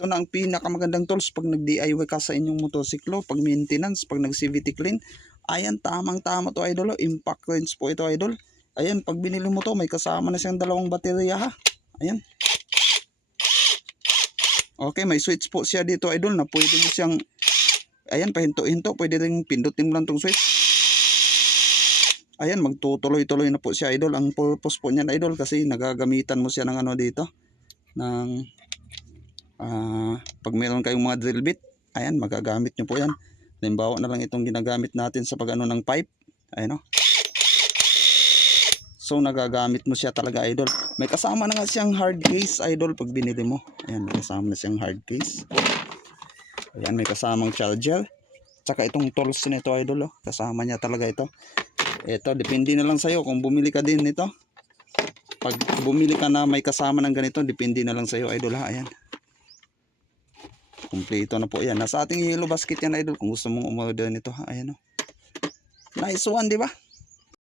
ito na ang pinakamagandang tools pag nag-DIY ka sa inyong motosiklo, pag maintenance, pag nag-CVT clean. Ayan, tamang-tama to idol. Impact wrench po ito idol. Ayan, pag binili mo to, may kasama na siyang dalawang baterya ha. Ayan. Okay, may switch po siya dito idol na pwede mo siyang, ayan, pahinto-hinto. Pwede rin pindutin mo lang tong switch. Ayan, magtutuloy-tuloy na po siya idol. Ang purpose po niyan idol kasi nagagamitan mo siya ng ano dito, ng pag meron kayong mga drill bit, ayan, magagamit nyo po yan. Halimbawa na lang itong ginagamit natin sa pag ano ng pipe, ayan o. So nagagamit mo siya talaga idol. May kasama na nga siyang hard case idol pag binili mo. Ayan, may kasama na siyang hard case. Ayan, may kasamang charger. Tsaka itong tools nito idol oh. Kasama niya talaga ito. Ito, depende na lang sa'yo kung bumili ka din nito. Pag bumili ka na may kasama ng ganito, depende na lang sa'yo idol ha. Ayan, kumpleto na po yan. Nasa ating yellow basket yan idol kung gusto mong umorder nito ha. Ayan o. Nice one, di ba?